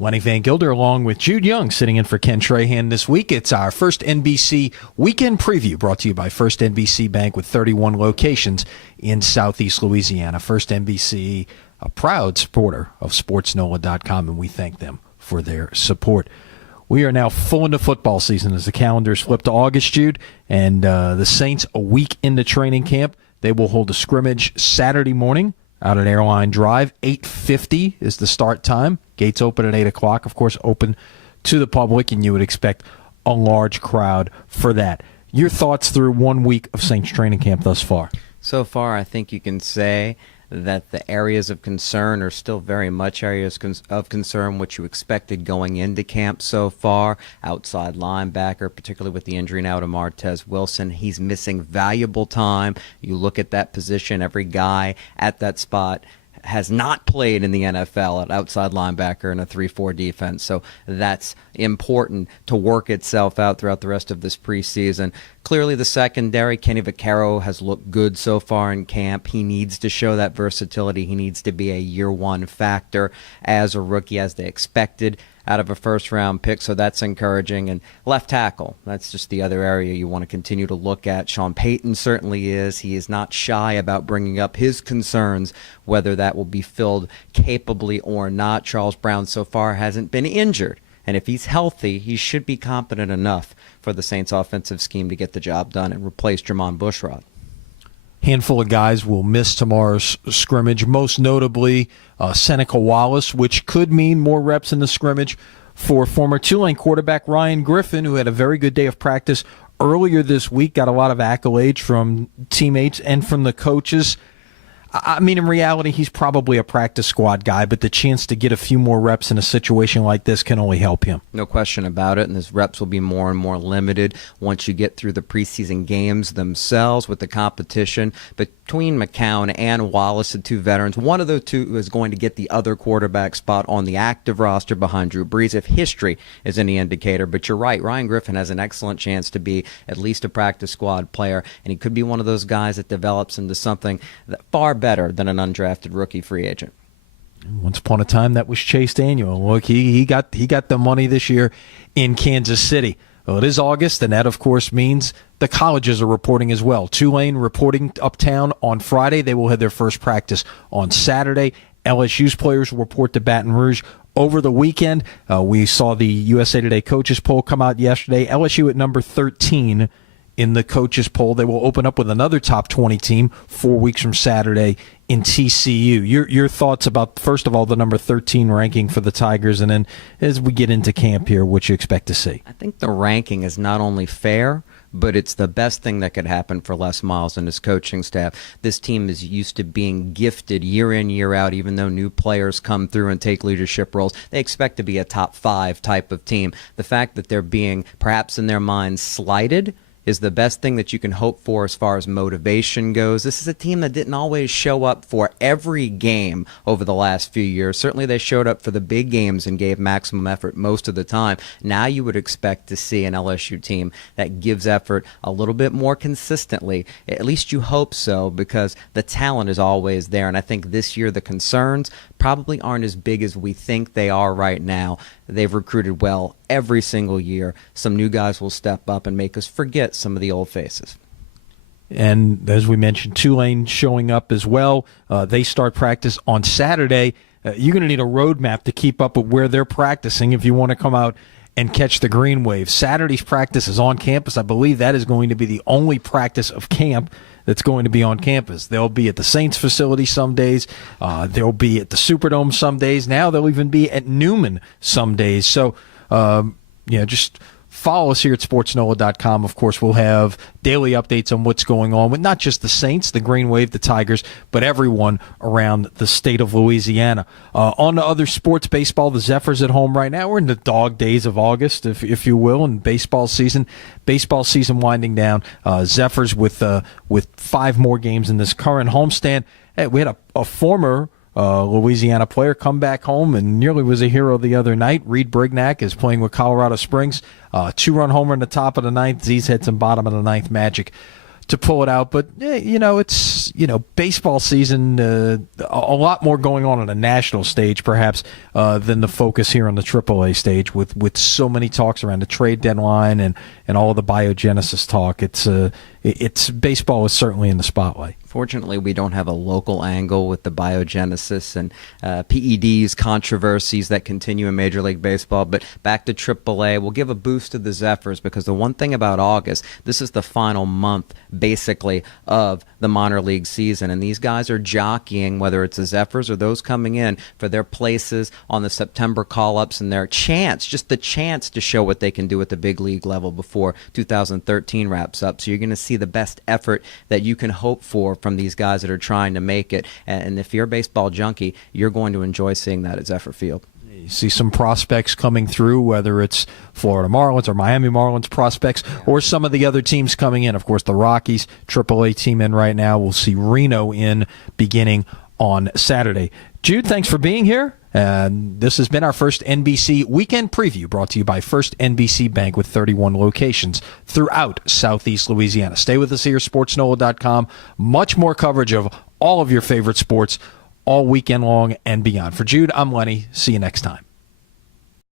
Lenny Vangilder along with Jude Young sitting in for Ken Trahan this week. It's our first NBC weekend preview brought to you by First NBC Bank with 31 locations in Southeast Louisiana. First NBC, a proud supporter of SportsNola.com, and we thank them for their support. We are now full into football season as the calendars flip to August, Jude, and the Saints a week into training camp. They will hold a scrimmage Saturday morning out at Airline Drive. 8:50 is the start time. Gates open at 8 o'clock, of course, open to the public, and you would expect a large crowd for that. Your thoughts through 1 week of Saints training camp thus far? So far, I think you can say that the areas of concern are still very much areas of concern, what you expected going into camp so far. Outside linebacker, particularly with the injury now to Martez Wilson, he's missing valuable time. You look at that position, every guy at that spot has not played in the NFL at outside linebacker in a 3-4 defense. So that's important to work itself out throughout the rest of this preseason. Clearly the secondary, Kenny Vaccaro has looked good so far in camp. He needs to show that versatility. He needs to be a year-one factor as a rookie, as they expected out of a first-round pick, so that's encouraging. And left tackle, that's just the other area you want to continue to look at. Sean Payton certainly is. He is not shy about bringing up his concerns, whether that will be filled capably or not. Charles Brown so far hasn't been injured, and if he's healthy, he should be competent enough for the Saints' offensive scheme to get the job done and replace Jermon Bushrod. Handful of guys will miss tomorrow's scrimmage, most notably Seneca Wallace, which could mean more reps in the scrimmage for former Tulane quarterback Ryan Griffin, who had a very good day of practice earlier this week, got a lot of accolades from teammates and from the coaches. I mean, in reality, he's probably a practice squad guy, but the chance to get a few more reps in a situation like this can only help him. No question about it, and his reps will be more and more limited once you get through the preseason games themselves with the competition between McCown and Wallace, the two veterans. One of the two is going to get the other quarterback spot on the active roster behind Drew Brees, if history is any indicator. But you're right, Ryan Griffin has an excellent chance to be at least a practice squad player, and he could be one of those guys that develops into something that far better than an undrafted rookie free agent. Once upon a time, that was Chase Daniel. Look, he got the money this year in Kansas City. Well, it is August, and that, of course, means the colleges are reporting as well. Tulane reporting uptown on Friday. They will have their first practice on Saturday. LSU's players will report to Baton Rouge over the weekend. We saw the USA Today coaches poll come out yesterday. LSU at number 13 in the coaches poll. They will open up with another top 20 team 4 weeks from Saturday in TCU. Your thoughts about, first of all, the number 13 ranking for the Tigers, and then as we get into camp here, what you expect to see? I think the ranking is not only fair, but it's the best thing that could happen for Les Miles and his coaching staff. This team is used to being gifted year in, year out, even though new players come through and take leadership roles. They expect to be a top 5 type of team. The fact that they're being, perhaps in their minds, slighted is the best thing that you can hope for as far as motivation goes. This is a team that didn't always show up for every game over the last few years. Certainly they showed up for the big games and gave maximum effort most of the time. Now you would expect to see an LSU team that gives effort a little bit more consistently. At least you hope so, because the talent is always there. And I think this year the concerns probably aren't as big as we think they are right now. They've recruited well every single year. Some new guys will step up and make us forget some of the old faces. And as we mentioned, Tulane showing up as well. They start practice on Saturday. You're going to need a roadmap to keep up with where they're practicing if you want to come out and catch the green wave. Saturday's practice is on campus. I believe that is going to be the only practice of camp that's going to be on campus. They'll be at the Saints facility some days. They'll be at the Superdome some days. Now they'll even be at Newman some days. So, just follow us here at SportsNola.com. Of course, we'll have daily updates on what's going on with not just the Saints, the Green Wave, the Tigers, but everyone around the state of Louisiana. On to other sports, baseball, the Zephyrs at home right now. We're in the dog days of August, if you will, in baseball season. Baseball season winding down. Zephyrs with 5 more games in this current homestand. Hey, we had a former Louisiana player come back home and nearly was a hero the other night. Reed Brignac is playing with Colorado Springs. 2-run homer in the top of the ninth. Z's had some bottom of the ninth magic to pull it out. But, it's, baseball season, a lot more going on a national stage, perhaps, than the focus here on the AAA stage with so many talks around the trade deadline and all of the biogenesis talk. It's baseball is certainly in the spotlight. Fortunately, we don't have a local angle with the biogenesis and PEDs controversies that continue in Major League Baseball. But back to AAA, we'll give a boost to the Zephyrs, because the one thing about August, this is the final month, basically, of the minor league season. And these guys are jockeying, whether it's the Zephyrs or those coming in, for their places on the September call-ups and their chance, just the chance to show what they can do at the big league level before 2013 wraps up. So you're going to see the best effort that you can hope for from these guys that are trying to make it. And if you're a baseball junkie, you're going to enjoy seeing that at Zephyr Field. You see some prospects coming through, whether it's Florida Marlins or Miami Marlins prospects or some of the other teams coming in. Of course, the Rockies, AAA team in right now. We'll see Reno in beginning on Saturday. Jude, thanks for being here. And this has been our first NBC Weekend Preview, brought to you by First NBC Bank with 31 locations throughout Southeast Louisiana. Stay with us here, sportsnola.com. Much more coverage of all of your favorite sports all weekend long and beyond. For Jude, I'm Lenny. See you next time.